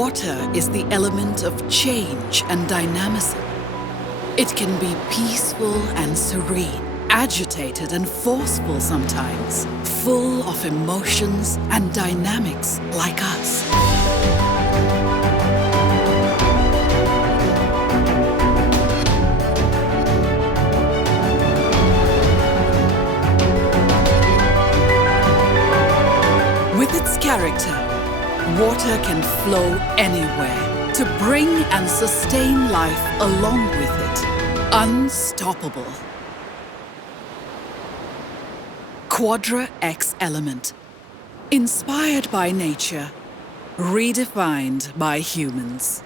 Water is the element of change and dynamism. It can be peaceful and serene, agitated and forceful sometimes, full of emotions and dynamics like us. With its character, water can flow anywhere to bring and sustain life along with it. Unstoppable. Quadra X Element. Inspired by nature, redefined by humans.